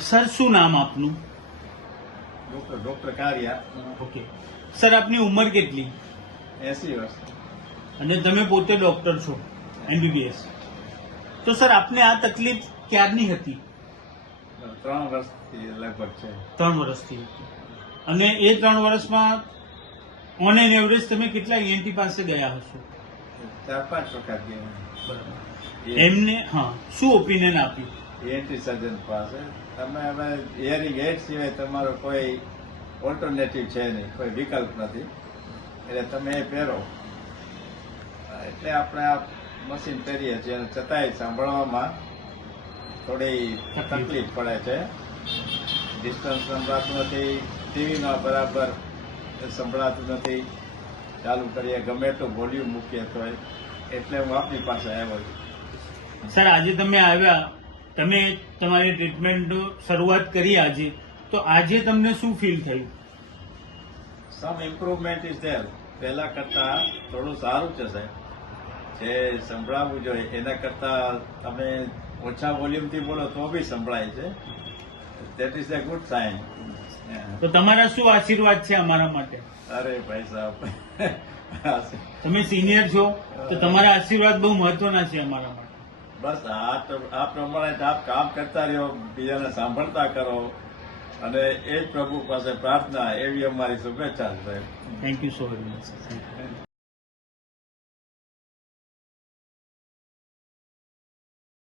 Sir શું નામ આપનું? ડોક્ટર કારિયા, ઓકે સર, આપની ઉંમર કેટલી 80 વર્ષ. અને તમે પોતે ડોક્ટર છો, MBBS? તો સર, આપને આ તકલીફ ક્યારની હતી? 3 વર્ષથી લગભગ છે. 3 વર્ષથી હતી. અને એ 3 વર્ષમાં ઓન એન એવરેજ તમે કેટલા ENT પાસે ગયા હશો? 4-5 વખત ગયો. બરાબર. એમને શું ઓપિનિયન આપ્યું? ENT સર્જન પાસે તમે હવે હિયરિંગ એડ સિવાય તમારો કોઈ ઓલ્ટરનેટિવ છે નહીં, કોઈ વિકલ્પ નથી, એટલે તમે એ પહેરો. એટલે આપણે આ મશીન પહેરીએ છીએ અને છતાંય સાંભળવામાં થોડી તકલીફ પડે છે. ડિસ્ટન્સ સંભળાતું નથી, ટીવીમાં બરાબર સંભળાતું નથી. ચાલુ કરીએ ગમે એટલું વોલ્યુમ મૂકીએ તો, એટલે હું આપની પાસે આવ્યો છું. સર, આજે તમે આવ્યા, તમે તમારી ટ્રીટમેન્ટ શરૂઆત કરી આજે, તો આજે તમને શું ફીલ થયું? સમ ઇમ્પ્રુવમેન્ટ ઇઝ ધેર. પહેલા કરતા થોડું સારું છે સાહેબ. જે સંભળાવવું જોઈએ એના કરતા તમે ઓછા વોલ્યુમથી બોલો તો બી સંભળાય છે. That is a good sign. તો તમારા શું આશીર્વાદ છે અમારા માટે? અરે ભાઈ સાહેબ, તમે સિનિયર છો, તો તમારા આશીર્વાદ બહુ મહત્વના છે અમારા માટે. બસ આ પ્રમાણે આપ કામ કરતા રહ્યો, બીજાને સાંભળતા કરો, અને એ જ પ્રભુ પાસે પ્રાર્થના, એવી અમારી શુભેચ્છા છે. Thank you so very much.